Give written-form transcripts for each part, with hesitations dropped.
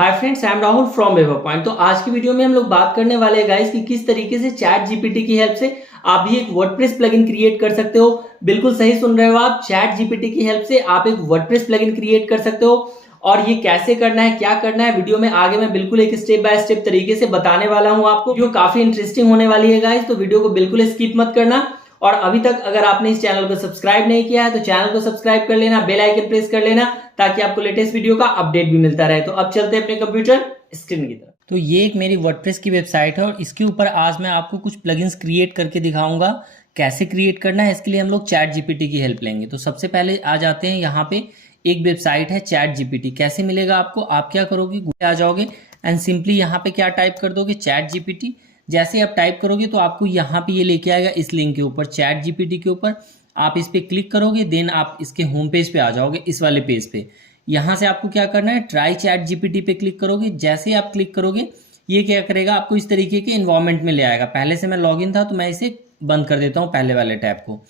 Hi friends, I am Rahul from Waver Point. तो आज की वीडियो में हम लोग बात करने वाले हैं गाइस कि किस तरीके से चैट जीपीटी की हेल्प से आप भी एक वर्डप्रेस प्लगइन क्रिएट कर सकते हो। बिल्कुल सही सुन रहे हो आप, चैट जीपीटी की हेल्प से आप एक वर्डप्रेस प्लगइन क्रिएट कर सकते हो। और ये कैसे करना है, क्या करना है, वीडियो में आगे मैं बिल्कुल एक स्टेप बाय स्टेप तरीके से बताने वाला हूं आपको। वीडियो काफी इंटरेस्टिंग होने वाली है गाइस, तो वीडियो को बिल्कुल स्किप मत करना। और अभी तक अगर आपने इस चैनल को सब्सक्राइब नहीं किया है तो चैनल को सब्सक्राइब कर लेना, बेल आइकन प्रेस कर लेना ताकि आपको लेटेस्ट वीडियो का अपडेट भी मिलता रहे। तो अब चलते हैं अपने कंप्यूटर स्क्रीन की तरफ। तो ये एक मेरी वर्डप्रेस की वेबसाइट है और इसके ऊपर आज मैं आपको कुछ प्लगइन्स क्रिएट करके दिखाऊंगा। कैसे क्रिएट करना है इसके लिए हम लोग चैट जीपीटी की हेल्प लेंगे। तो सबसे पहले आ जाते हैं, यहाँ पे एक वेबसाइट है चैट जीपीटी। कैसे मिलेगा आपको, आप क्या करोगे, गूगल आ जाओगे एंड सिंपली यहाँ पे क्या टाइप कर दोगे, चैट जीपीटी। जैसे आप टाइप करोगे तो आपको यहाँ पे ये लेके आएगा इस लिंक के ऊपर, चैट जीपीटी के ऊपर। आप इस पे क्लिक करोगे, देन आप इसके होम पेज पे आ जाओगे, इस वाले पेज पे। यहाँ से आपको क्या करना है, ट्राई चैट जीपीटी पे क्लिक करोगे। जैसे ही आप क्लिक करोगे ये क्या करेगा, आपको इस तरीके के इन्वायरमेंट में ले आएगा। पहले से मैं लॉगिन था तो मैं इसे बंद कर देता हूँ, पहले वाले टैब को।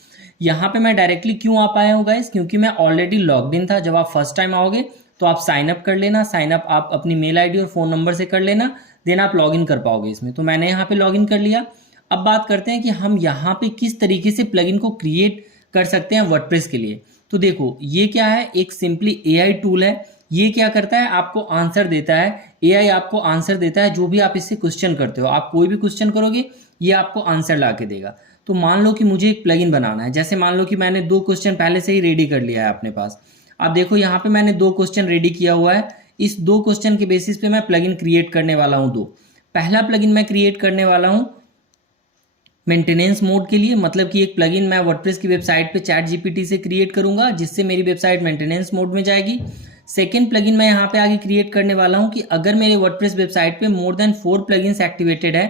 यहाँ पे मैं डायरेक्टली क्यों आ पाया हूँ गाइस, क्योंकि मैं ऑलरेडी लॉग्ड इन था। जब आप फर्स्ट टाइम आओगे तो आप साइन अप कर लेना। साइन अप आप अपनी मेल आईडी और फोन नंबर से कर लेना, देन आप लॉगिन कर पाओगे इसमें। तो मैंने यहाँ पे लॉगिन कर लिया। अब बात करते हैं कि हम यहाँ पे किस तरीके से प्लगइन को क्रिएट कर सकते हैं वर्डप्रेस के लिए। तो देखो ये क्या है, एक सिंपली एआई टूल है। ये क्या करता है, आपको आंसर देता है। एआई आपको आंसर देता है जो भी आप इससे क्वेश्चन करते हो। आप कोई भी क्वेश्चन करोगे ये आपको आंसर ला के देगा। तो मान लो कि मुझे एक प्लगइन बनाना है, जैसे मान लो कि मैंने 2 क्वेश्चन पहले से ही रेडी कर लिया है अपने पास। आप देखो यहाँ पे मैंने 2 क्वेश्चन रेडी किया हुआ है। इस 2 क्वेश्चन के बेसिस पे मैं प्लगइन क्रिएट करने वाला हूँ 2। पहला प्लगइन मैं क्रिएट करने वाला हूँ मेंटेनेंस मोड के लिए, मतलब कि एक प्लगइन मैं वर्डप्रेस की वेबसाइट पे चैट जीपीटी से क्रिएट करूंगा जिससे मेरी वेबसाइट मेंटेनेंस मोड में जाएगी। सेकेंड प्लगइन मैं यहाँ पे आगे क्रिएट करने वाला हूँ कि अगर मेरे वर्डप्रेस वेबसाइट पे मोर देन 4 प्लगइन्स एक्टिवेटेड है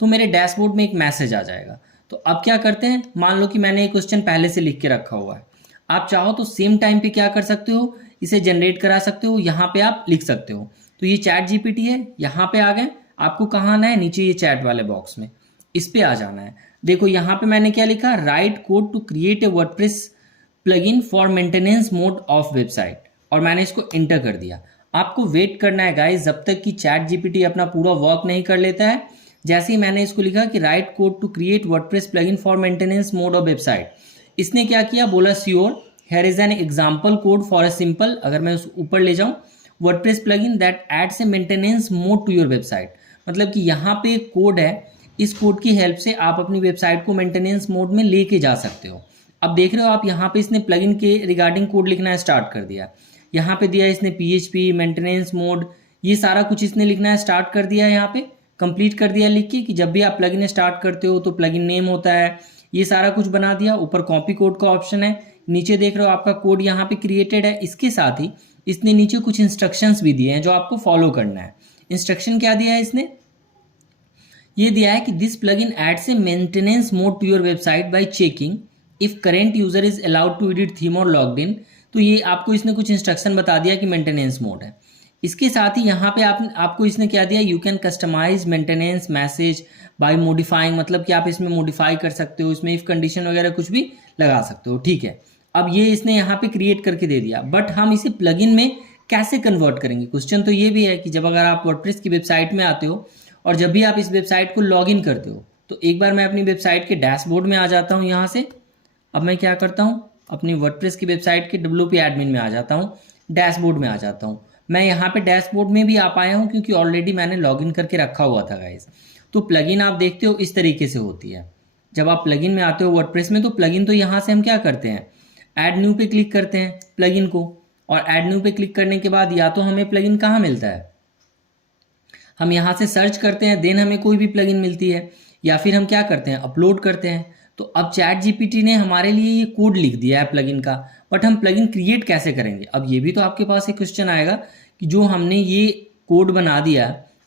तो मेरे डैशबोर्ड में एक मैसेज आ जाएगा। तो अब क्या करते हैं, मान लो कि मैंने एक क्वेश्चन पहले से लिख के रखा हुआ है। आप चाहो तो सेम टाइम पे क्या कर सकते हो, इसे जनरेट करा सकते हो, यहाँ पे आप लिख सकते हो। तो ये चैट जीपीटी है, यहाँ पे आ गए। आपको कहाँ आना है, नीचे ये चैट वाले बॉक्स में, इस पे आ जाना है। देखो यहाँ पे मैंने क्या लिखा, write code to create a WordPress plugin for maintenance mode of website, और मैंने इसको एंटर कर दिया। आपको वेट करना है गाइस जब तक कि चैट जीपीटी अपना पूरा वर्क नहीं कर लेता है। जैसे ही मैंने इसको लिखा कि write code to create WordPress plugin for maintenance mode of website, इसने क्या किया, बोला sure here is an example code for a simple, अगर मैं उस ऊपर ले जाऊं, WordPress plugin that adds a maintenance mode to your website. मतलब कि यहाँ पे एक कोड है, इस कोड की हेल्प से आप अपनी वेबसाइट को मेंटेनेंस मोड में लेके जा सकते हो। अब देख रहे हो आप, यहाँ पे इसने प्लगइन के रिगार्डिंग कोड लिखना स्टार्ट कर दिया। यहाँ पे दिया इसने PHP मेंटेनेंस मोड, ये सारा कुछ इसने लिखना स्टार्ट कर दिया। यहाँ पे कंप्लीट कर दिया लिख के कि जब भी आप प्लगइन स्टार्ट करते हो तो प्लगइन नेम होता है, ये सारा कुछ बना दिया। ऊपर कॉपी कोड का ऑप्शन है, नीचे देख रहे हो आपका कोड यहाँ पे क्रिएटेड है। इसके साथ ही इसने नीचे कुछ इंस्ट्रक्शंस भी दिए हैं जो आपको फॉलो करना है। इंस्ट्रक्शन क्या दिया है इसने, ये दिया है कि this plugin adds a maintenance mode to your website by checking if current user is allowed to edit theme और लॉग्ड इन। तो ये आपको इसने कुछ इंस्ट्रक्शन बता दिया कि मेंटेनेंस मोड है। इसके साथ ही यहाँ पे आपको इसने क्या दिया, you can customise maintenance message by modifying, मतलब कि आप इसमें मॉडिफाई कर सकते हो, इसमें इफ कंडीशन वगैरह कुछ भी लगा सकते हो। ठीक है, अब ये इसने यहाँ पे क्रिएट करके दे दिया, बट हम इसे प्लगइन में कैसे कन्वर्ट करेंगे। क्वेश्चन तो ये भी है कि जब अगर आप वर्डप्रेस की वेबसाइट में आते हो और जब भी आप इस वेबसाइट को लॉगिन करते हो, तो एक बार मैं अपनी वेबसाइट के डैशबोर्ड में आ जाता हूँ। यहाँ से अब मैं क्या करता हूँ, अपनी वर्डप्रेस की वेबसाइट के WP एडमिन में आ जाता हूँ, डैशबोर्ड में आ जाता हूँ। मैं यहाँ पे डैशबोर्ड में भी आ पाया हूँ क्योंकि ऑलरेडी मैंने लॉगिन करके रखा हुआ था गाइस। तो प्लगइन आप देखते हो इस तरीके से होती है। जब आप प्लगइन में आते हो वर्डप्रेस में, तो प्लगइन तो यहाँ से हम क्या करते हैं, ऐड न्यू पे क्लिक करते हैं प्लगइन को, और ऐड न्यू पे क्लिक करने के बाद या तो हमें प्लगइन कहाँ मिलता है, हम यहाँ से सर्च करते हैं, देन हमें कोई भी प्लगइन मिलती है, या फिर हम क्या करते हैं, अपलोड करते हैं। तो अब चैट जीपीटी ने हमारे लिए ये कोड लिख दिया है प्लगइन का, बट हम प्लगइन क्रिएट कैसे करेंगे। अब ये भी तो आपके पास एक क्वेश्चन आएगा कि जो हमने ये कोड बना दिया,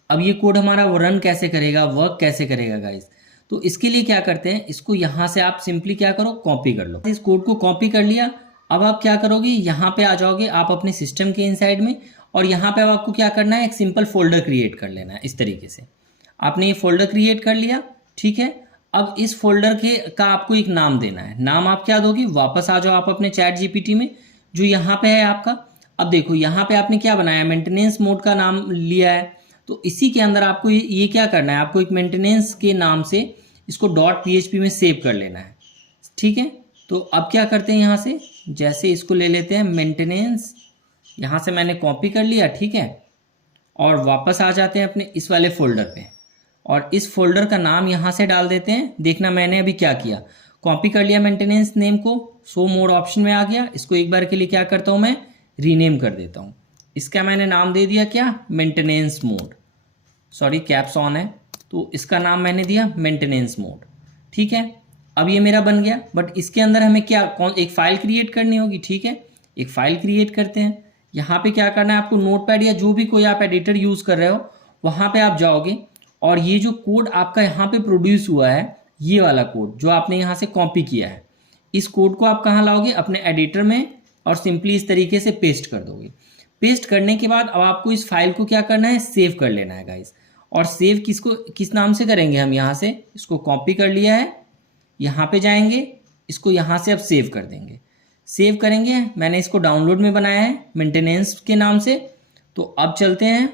अब ये कोड हमारा रन कैसे करेगा, वर्क कैसे करेगा गाइस। तो इसके लिए क्या करते हैं, इसको यहाँ से आप सिंपली क्या करो, कॉपी कर लो। इस कोड को कॉपी कर लिया। अब आप क्या करोगे, यहाँ पे आ जाओगे आप अपने सिस्टम के इनसाइड में, और यहाँ पे अब आपको क्या करना है, एक सिंपल फोल्डर क्रिएट कर लेना है। इस तरीके से आपने ये फोल्डर क्रिएट कर लिया। ठीक है, अब इस फोल्डर का आपको एक नाम देना है। नाम आप क्या दोगे, वापस आ जाओ आप अपने चैट जीपीटी में, जो यहाँ पे है आपका। अब देखो यहाँ पे आपने क्या बनाया, मेंटेनेंस मोड का नाम लिया है, तो इसी के अंदर आपको ये क्या करना है, आपको एक मेंटेनेंस के नाम से इसको .php में सेव कर लेना है, ठीक है। तो अब क्या करते हैं, यहाँ से जैसे इसको ले लेते हैं मेंटेनेंस, यहाँ से मैंने कॉपी कर लिया, ठीक है, और वापस आ जाते हैं अपने इस वाले फोल्डर पे, और इस फोल्डर का नाम यहाँ से डाल देते हैं। देखना मैंने अभी क्या किया, कॉपी कर लिया मेंटेनेंस नेम को, शो मोड ऑप्शन में आ गया, इसको एक बार के लिए क्या करता हूँ मैं, रीनेम कर देता हूँ। इसका मैंने नाम दे दिया क्या, maintenance mode, sorry caps on है, तो इसका नाम मैंने दिया मेंटेनेंस मोड, ठीक है। अब ये मेरा बन गया, बट इसके अंदर हमें क्या एक फाइल क्रिएट करनी होगी, ठीक है। एक फाइल क्रिएट करते हैं। यहाँ पे क्या करना है आपको, नोटपैड या जो भी कोई आप एडिटर यूज़ कर रहे हो वहाँ पे आप जाओगे, और ये जो कोड आपका यहाँ पे प्रोड्यूस हुआ है, ये वाला कोड जो आपने यहाँ से कॉपी किया है, इस कोड को आप कहाँ लाओगे, अपने एडिटर में, और सिंपली इस तरीके से पेस्ट कर दोगे। पेस्ट करने के बाद अब आपको इस फाइल को क्या करना है, सेव कर लेना है गाइस। और सेव किस नाम से करेंगे हम, यहाँ से इसको कॉपी कर लिया है, यहाँ पे जाएंगे, इसको यहाँ से अब सेव कर देंगे। सेव करेंगे, मैंने इसको डाउनलोड में बनाया है मेंटेनेंस के नाम से। तो अब चलते हैं,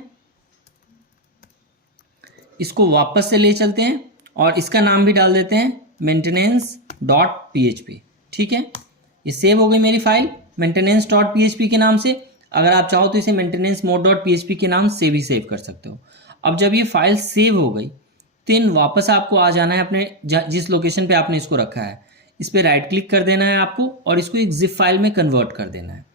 इसको वापस से ले चलते हैं, और इसका नाम भी डाल देते हैं maintenance.php, ठीक है। ये सेव हो गई मेरी फाइल maintenance.php के नाम से। अगर आप चाहो तो इसे maintenance mode.php के नाम से भी सेव कर सकते हो। अब जब ये फाइल सेव हो गई, तो वापस आपको आ जाना है अपने जिस लोकेशन पे आपने इसको रखा है, इस पर राइट क्लिक कर देना है आपको, और इसको एक जिप फाइल में कन्वर्ट कर देना है।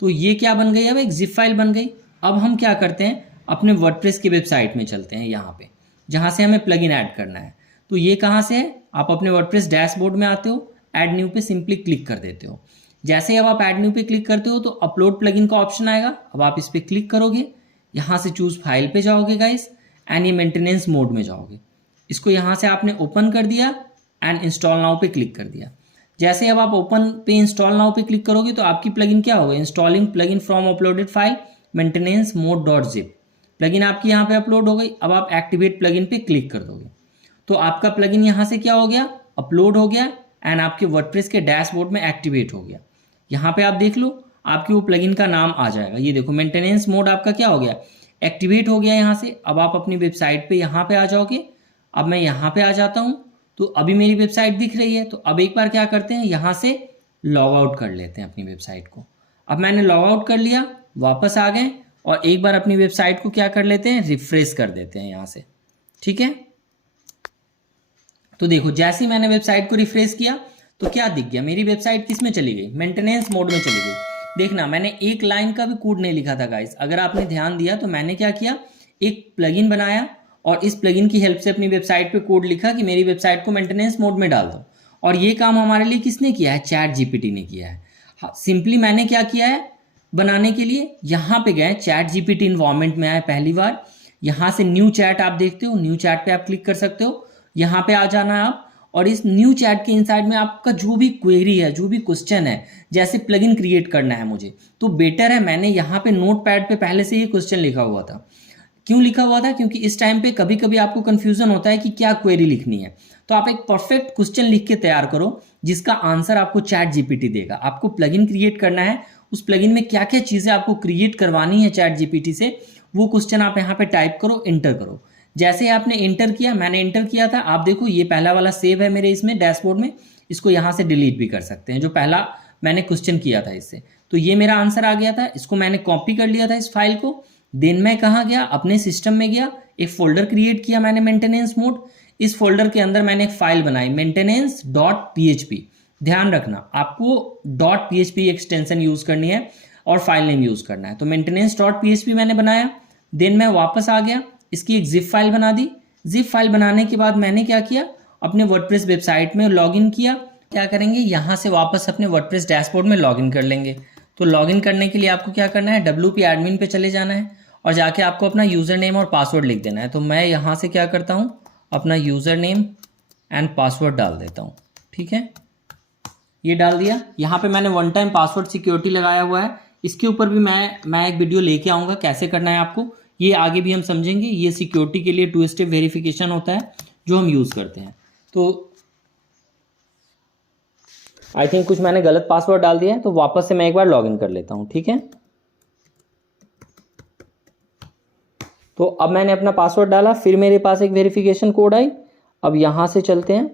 तो ये क्या बन गई, अब एक जिप फाइल बन गई। अब हम क्या करते हैं, अपने वर्डप्रेस की वेबसाइट में चलते हैं, यहाँ पे जहाँ से हमें प्लगइन ऐड करना है। तो ये कहाँ से है, आप अपने वर्डप्रेस डैशबोर्ड में आते हो, ऐड न्यू पे सिंपली क्लिक कर देते हो। जैसे अब आप ऐड न्यू पे क्लिक करते हो तो अपलोड प्लगइन का ऑप्शन आएगा। अब आप इस पर क्लिक करोगे, यहाँ से चूज फाइल पे जाओगे गाइस, एंड ये मेंटेनेंस मोड में जाओगे। इसको यहाँ से आपने ओपन कर दिया एंड इंस्टॉल नाउ पे क्लिक कर दिया। जैसे अब आप ओपन पे इंस्टॉल नाउ पे क्लिक करोगे तो आपकी प्लगइन क्या होगा, installing plugin from uploaded file maintenance mode dot zip, plugin आपकी यहाँ पे अपलोड हो गई। अब आप एक्टिवेट प्लगइन पे क्लिक कर दोगे तो आपका प्लगइन यहाँ से क्या हो गया, अपलोड हो गया, एंड आपके वर्डप्रेस के डैशबोर्ड में एक्टिवेट हो गया। यहाँ पे आप देख लो, आपकी वो प्लगइन का नाम आ जाएगा। ये देखो मेंटेनेंस मोड आपका क्या हो गया, एक्टिवेट हो गया यहाँ से। अब आप अपनी वेबसाइट पे यहाँ पे आ जाओगे। अब मैं यहाँ पे आ जाता हूँ, तो अभी मेरी वेबसाइट दिख रही है। तो अब एक बार क्या करते हैं, यहाँ से लॉग आउट कर लेते हैं अपनी वेबसाइट को। अब मैंने लॉग आउट कर लिया, वापस आ गए, और एक बार अपनी वेबसाइट को क्या कर लेते हैं, रिफ्रेश कर देते हैं यहाँ से, ठीक है। तो देखो जैसे ही मैंने वेबसाइट को रिफ्रेश किया तो क्या दिख गया, मेरी वेबसाइट किस में चली गई, मेंटेनेंस मोड में चली गई। देखना मैंने एक लाइन का भी कोड नहीं लिखा था गाइस, अगर आपने ध्यान दिया तो मैंने क्या किया, एक प्लगइन बनाया और इस प्लगइन की हेल्प से अपनी वेबसाइट पे कोड लिखा कि मेरी वेबसाइट को मेंटेनेंस मोड में डाल दो। और ये काम हमारे लिए किसने किया है, चैट जीपीटी ने किया है। हाँ, सिंपली मैंने क्या किया है, बनाने के लिए यहाँ पे गए, चैट जीपीटी इन्वायरमेंट में आए पहली बार, यहाँ से न्यू चैट आप देखते हो, न्यू चैट पे आप क्लिक कर सकते हो, यहाँ पे आ जाना है आप, और इस न्यू चैट के इनसाइड में आपका जो भी क्वेरी है, जो भी क्वेश्चन है, जैसे प्लगइन क्रिएट करना है मुझे, तो बेटर है मैंने यहाँ पे नोट पैड पे पहले से ये क्वेश्चन लिखा हुआ था। क्यों लिखा हुआ था, क्योंकि इस टाइम पे कभी कभी आपको कंफ्यूजन होता है कि क्या क्वेरी लिखनी है, तो आप एक परफेक्ट क्वेश्चन लिख के तैयार करो जिसका आंसर आपको चैट जीपीटी देगा। आपको प्लगइन क्रिएट करना है, उस प्लगइन में क्या क्या चीज़ें आपको क्रिएट करवानी है चैट जीपीटी से, वो क्वेश्चन आप यहाँ पे टाइप करो, इंटर करो। जैसे ही आपने इंटर किया, मैंने इंटर किया था, आप देखो ये पहला वाला सेव है मेरे इसमें डैशबोर्ड में, इसको यहाँ से डिलीट भी कर सकते हैं, जो पहला मैंने क्वेश्चन किया था इससे। तो ये मेरा आंसर आ गया था, इसको मैंने कॉपी कर लिया था इस फाइल को। देन मैं कहाँ गया, अपने सिस्टम में गया, एक फोल्डर क्रिएट किया मैंने मेंटेनेंस मोड। इस फोल्डर के अंदर मैंने एक फाइल बनाई maintenance.php। ध्यान रखना आपको .php एक्सटेंशन यूज करनी है और फाइल नेम यूज करना है। तो maintenance.php मैंने बनाया। देन मैं वापस आ गया, इसकी एक जिप फाइल बना दी। जिप फाइल बनाने के बाद मैंने क्या किया, अपने वर्डप्रेस वेबसाइट में लॉगिन किया। क्या करेंगे, यहाँ से वापस अपने वर्डप्रेस डैशबोर्ड में लॉगिन कर लेंगे। तो लॉगिन करने के लिए आपको क्या करना है, WP एडमिन पे चले जाना है और जाके आपको अपना यूज़र नेम और पासवर्ड लिख देना है। तो मैं यहाँ से क्या करता हूँ, अपना यूज़र नेम एंड पासवर्ड डाल देता हूँ, ठीक है। ये डाल दिया। यहाँ पे मैंने वन टाइम पासवर्ड सिक्योरिटी लगाया हुआ है। इसके ऊपर भी मैं एक वीडियो लेके आऊँगा कैसे करना है आपको, ये आगे भी हम समझेंगे। ये सिक्योरिटी के लिए 2 स्टेप वेरिफिकेशन होता है जो हम यूज़ करते हैं। तो आई थिंक कुछ मैंने गलत पासवर्ड डाल दिया है, तो वापस से मैं एक बार लॉगिन कर लेता हूँ, ठीक है। तो अब मैंने अपना पासवर्ड डाला, फिर मेरे पास एक वेरिफिकेशन कोड आई। अब यहाँ से चलते हैं,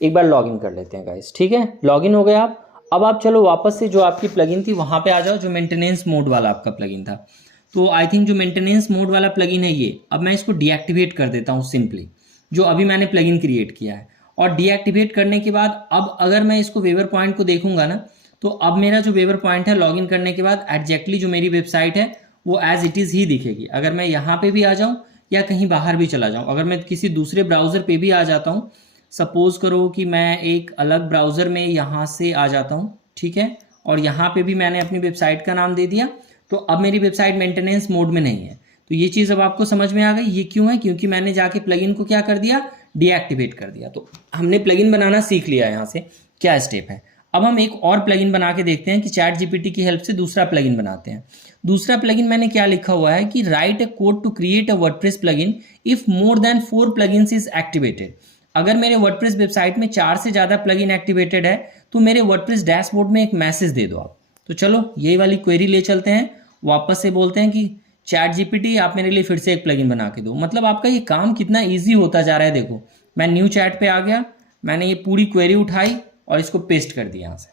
एक बार लॉगिन कर लेते हैं गाइस। ठीक है, लॉगिन हो गए आप। अब आप चलो वापस से जो आपकी प्लगइन थी वहाँ पे आ जाओ, जो मेंटेनेंस मोड वाला आपका प्लगइन था। तो आई थिंक जो मेंटेनेंस मोड वाला प्लगइन है ये, अब मैं इसको डीएक्टिवेट कर देता हूँ सिंपली, जो अभी मैंने प्लगइन क्रिएट किया है। और डीएक्टिवेट करने के बाद अब अगर मैं इसको वेवर पॉइंट को देखूंगा ना, तो अब मेरा जो वेवर पॉइंट है लॉगिन करने के बाद एग्जैक्टली जो मेरी वेबसाइट है वो एज इट इज़ ही दिखेगी। अगर मैं यहाँ पे भी आ जाऊँ या कहीं बाहर भी चला जाऊँ, अगर मैं किसी दूसरे ब्राउज़र पे भी आ जाता हूँ, सपोज करो कि मैं एक अलग ब्राउज़र में यहाँ से आ जाता हूँ, ठीक है, और यहाँ पे भी मैंने अपनी वेबसाइट का नाम दे दिया, तो अब मेरी वेबसाइट मेंटेनेंस मोड में नहीं है। तो ये चीज़ अब आपको समझ में आ गई। ये क्यों है? क्योंकि मैंने जाके प्लगइन को क्या कर दिया, डीएक्टिवेट कर दिया। तो हमने प्लगइन बनाना सीख लिया। यहाँ से क्या स्टेप है, अब हम एक और प्लगइन बना के देखते हैं कि चैट जीपीटी की हेल्प से दूसरा प्लगइन बनाते हैं। दूसरा प्लगइन मैंने क्या लिखा हुआ है कि write a code to create a WordPress plugin if more than 4 plugins is activated. अगर मेरे वर्डप्रेस वेबसाइट में 4 से ज़्यादा प्लगइन एक्टिवेटेड है तो मेरे वर्डप्रेस डैशबोर्ड में एक मैसेज दे दो आप। तो चलो यही वाली क्वेरी ले चलते हैं, वापस से बोलते हैं कि चैट जीपीटी आप मेरे लिए फिर से एक प्लगइन बना के दो। मतलब आपका ये काम कितना ईजी होता जा रहा है। देखो मैं न्यू चैट पे आ गया, मैंने ये पूरी क्वेरी उठाई और इसको पेस्ट कर दिया। यहाँ से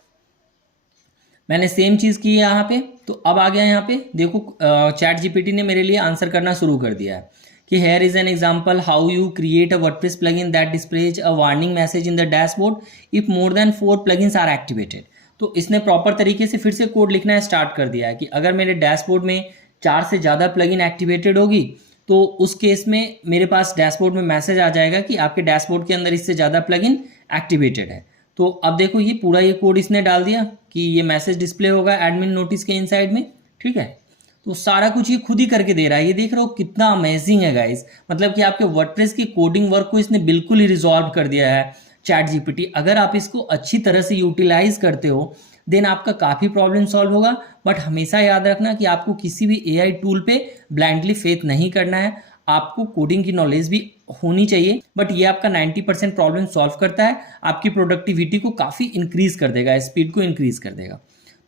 मैंने सेम चीज़ की है यहाँ पे, तो अब आ गया यहाँ पे देखो चैट जीपीटी ने मेरे लिए आंसर करना शुरू कर दिया है कि here is an example how you create a WordPress plugin that displays a warning message in the dashboard if more than 4 plugins are activated. तो इसने प्रॉपर तरीके से फिर से कोड लिखना स्टार्ट कर दिया है कि अगर मेरे डैशबोर्ड में 4 से ज़्यादा प्लगइन एक्टिवेटेड होगी तो उस केस में मेरे पास डैशबोर्ड में मैसेज आ जाएगा कि आपके डैशबोर्ड के अंदर इससे ज़्यादा प्लगइन एक्टिवेटेड है। तो अब देखो ये पूरा ये कोड इसने डाल दिया कि ये मैसेज डिस्प्ले होगा एडमिन नोटिस के इनसाइड में। ठीक है, तो सारा कुछ ये खुद ही करके दे रहा है। ये देख रहे हो कितना अमेजिंग है गाइस। मतलब कि आपके वर्डप्रेस की कोडिंग वर्क को इसने बिल्कुल ही रिजॉल्व कर दिया है चैट जीपीटी। अगर आप इसको अच्छी तरह से यूटिलाइज करते हो देन आपका काफ़ी प्रॉब्लम सॉल्व होगा। बट हमेशा याद रखना कि आपको किसी भी एआई टूल पे ब्लाइंडली फेथ नहीं करना है। आपको कोडिंग की नॉलेज भी होनी चाहिए, बट ये आपका 90% प्रॉब्लम सॉल्व करता है, आपकी प्रोडक्टिविटी को काफ़ी इंक्रीज कर देगा, स्पीड को इंक्रीज कर देगा।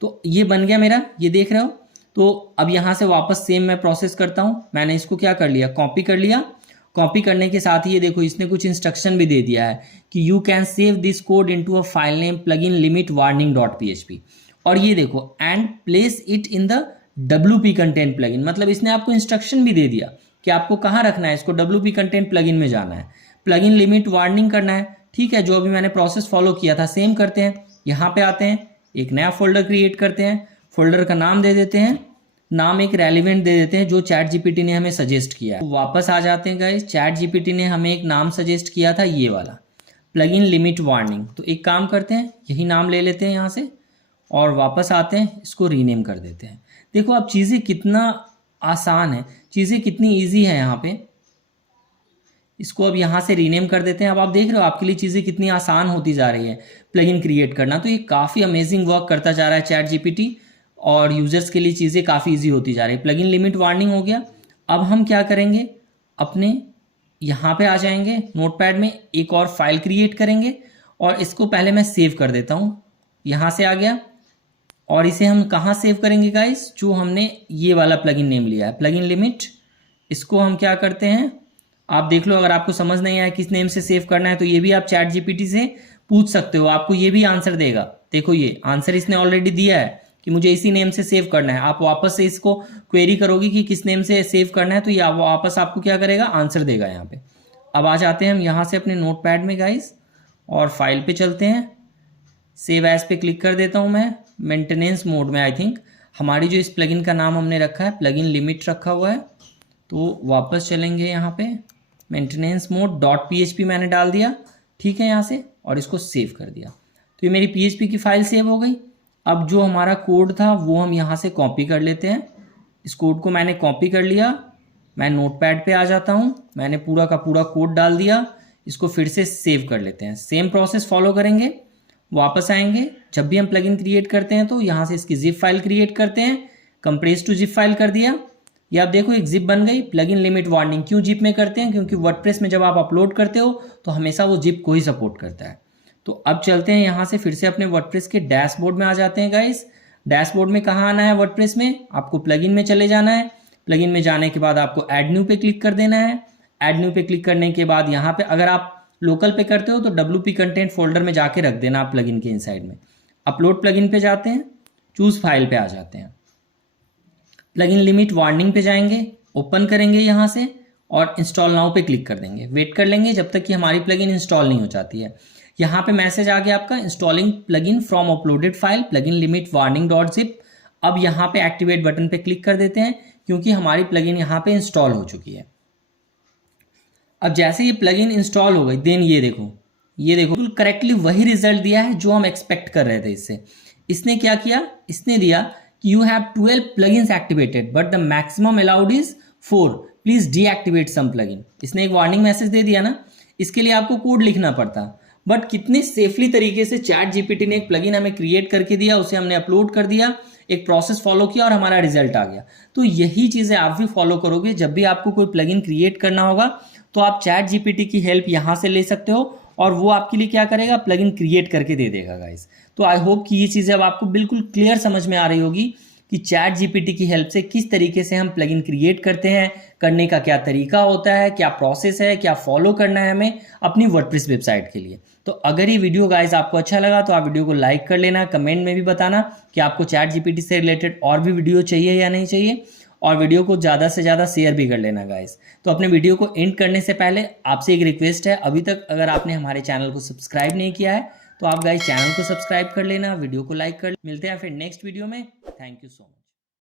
तो ये बन गया मेरा, ये देख रहे हो। तो अब यहाँ से वापस सेम मैं प्रोसेस करता हूँ। मैंने इसको क्या कर लिया, कॉपी कर लिया। कॉपी करने के साथ ही ये देखो इसने कुछ इंस्ट्रक्शन भी दे दिया है कि you can save this code into a file name plugin limit warning .php। और ये देखो and place it in the WP content plugin. मतलब इसने आपको इंस्ट्रक्शन भी दे दिया कि आपको कहाँ रखना है इसको, WP कंटेंट प्लगइन में जाना है, प्लगइन लिमिट वार्निंग करना है। ठीक है, जो अभी मैंने प्रोसेस फॉलो किया था सेम करते हैं। यहाँ पे आते हैं, एक नया फोल्डर क्रिएट करते हैं, फोल्डर का नाम दे देते हैं, नाम एक रेलिवेंट दे देते हैं जो चैट जीपीटी ने हमें सजेस्ट किया है। तो वापस आ जाते हैं गाइस, चैट जीपीटी ने हमें एक नाम सजेस्ट किया था ये वाला, प्लगइन लिमिट वार्निंग। तो एक काम करते हैं, यही नाम ले लेते हैं यहाँ से और वापस आते हैं, इसको रीनेम कर देते हैं। देखो अब चीज़ें कितना आसान है, चीज़ें कितनी ईजी है यहाँ पे। इसको अब यहाँ से रीनेम कर देते हैं। अब आप देख रहे हो आपके लिए चीज़ें कितनी आसान होती जा रही है प्लगइन क्रिएट करना। तो ये काफ़ी अमेजिंग वर्क करता जा रहा है चैट जीपीटी और यूजर्स के लिए चीज़ें काफ़ी ईजी होती जा रही है। प्लगइन लिमिट वार्निंग हो गया। अब हम क्या करेंगे, अपने यहाँ पे आ जाएंगे, नोटपैड में एक और फाइल क्रिएट करेंगे और इसको पहले मैं सेव कर देता हूँ। यहाँ से आ गया और इसे हम कहाँ सेव करेंगे गाइस, जो हमने ये वाला प्लगइन नेम लिया है प्लगइन लिमिट। इसको हम क्या करते हैं, आप देख लो, अगर आपको समझ नहीं आया किस नेम से सेव करना है तो ये भी आप चैट जीपीटी से पूछ सकते हो, आपको ये भी आंसर देगा। देखो ये आंसर इसने ऑलरेडी दिया है कि मुझे इसी नेम से सेव करना है। आप वापस से इसको क्वेरी करोगे कि किस नेम से सेव करना है तो ये वापस आपको क्या करेगा, आंसर देगा यहाँ पे। अब आ जाते हैं हम यहाँ से अपने नोटपैड में गाइस और फाइल पे चलते हैं, सेव एज पे क्लिक कर देता हूँ मैं मेंटेनेंस मोड में। आई थिंक हमारी जो इस प्लगइन का नाम हमने रखा है प्लगइन लिमिट रखा हुआ है। तो वापस चलेंगे यहाँ पे, मेंटेनेंस मोड .php मैंने डाल दिया, ठीक है, यहाँ से, और इसको सेव कर दिया। तो ये मेरी PHP की फाइल सेव हो गई। अब जो हमारा कोड था वो हम यहाँ से कॉपी कर लेते हैं। इस कोड को मैंने कॉपी कर लिया, मैं नोटपैड पे आ जाता हूँ, मैंने पूरा का पूरा कोड डाल दिया। इसको फिर से सेव कर लेते हैं, सेम प्रोसेस फॉलो करेंगे। वापस आएंगे, जब भी हम प्लगइन क्रिएट करते हैं तो यहाँ से इसकी जिप फाइल क्रिएट करते हैं, कंप्रेस टू जिप फाइल कर दिया। ये आप देखो एक जिप बन गई, प्लगइन लिमिट वार्निंग। क्यों जिप में करते हैं, क्योंकि वर्डप्रेस में जब आप अपलोड करते हो तो हमेशा वो जिप को ही सपोर्ट करता है। तो अब चलते हैं यहाँ से फिर से अपने वर्डप्रेस के डैशबोर्ड में आ जाते हैं गाइस। डैशबोर्ड में कहाँ आना है, वर्डप्रेस में आपको प्लगइन में चले जाना है। प्लगइन में जाने के बाद आपको ऐड न्यू पे क्लिक कर देना है। ऐड न्यू पे क्लिक करने के बाद यहाँ पे अगर आप लोकल पे करते हो तो WP कंटेंट फोल्डर में जाके रख देना आप प्लगइन के इनसाइड में। अपलोड प्लगइन पे जाते हैं, चूज फाइल पे आ जाते हैं, प्लगइन लिमिट वार्निंग पे जाएंगे, ओपन करेंगे यहाँ से और इंस्टॉल नाउ पे क्लिक कर देंगे। वेट कर लेंगे जब तक कि हमारी प्लगइन इंस्टॉल नहीं हो जाती है। यहाँ पे मैसेज आ गया आपका installing plugin from uploaded file plugin limit warning dot zip. अब यहाँ पे एक्टिवेट बटन पे क्लिक कर देते हैं क्योंकि हमारी प्लगइन यहाँ पे इंस्टॉल हो चुकी है। अब जैसे ये प्लगइन इंस्टॉल हो गई देन ये देखो बिल्कुल करेक्टली वही रिजल्ट दिया है जो हम एक्सपेक्ट कर रहे थे इससे। इसने क्या किया, इसने दिया कि you have 12 plugins activated but the maximum allowed is 4, please deactivate some plugin. इसने एक वार्निंग मैसेज दे दिया ना, इसके लिए आपको कोड लिखना पड़ता, बट कितने सेफली तरीके से चैट जीपीटी ने एक प्लगइन हमें क्रिएट करके दिया, उसे हमने अपलोड कर दिया, एक प्रोसेस फॉलो किया और हमारा रिजल्ट आ गया। तो यही चीजें आप भी फॉलो करोगे जब भी आपको कोई प्लगइन क्रिएट करना होगा तो आप चैट जीपीटी की हेल्प यहाँ से ले सकते हो और वो आपके लिए क्या करेगा, प्लगइन क्रिएट करके दे देगा गाइस। तो आई होप कि ये चीज़ें अब आपको बिल्कुल क्लियर समझ में आ रही होगी कि चैट जीपीटी की हेल्प से किस तरीके से हम प्लगइन क्रिएट करते हैं, करने का क्या तरीका होता है, क्या प्रोसेस है, क्या फॉलो करना है हमें अपनी वर्डप्रेस वेबसाइट के लिए। तो अगर ये वीडियो गाइस आपको अच्छा लगा तो आप वीडियो को लाइक कर लेना, कमेंट में भी बताना कि आपको चैट जीपीटी से रिलेटेड और भी वीडियो चाहिए या नहीं चाहिए, और वीडियो को ज़्यादा से ज़्यादा शेयर भी कर लेना गाइस। तो अपने वीडियो को एंड करने से पहले आपसे एक रिक्वेस्ट है, अभी तक अगर आपने हमारे चैनल को सब्सक्राइब नहीं किया है तो आप गाइस चैनल को सब्सक्राइब कर लेना, वीडियो को लाइक कर। मिलते हैं फिर नेक्स्ट वीडियो में। Thank you so much.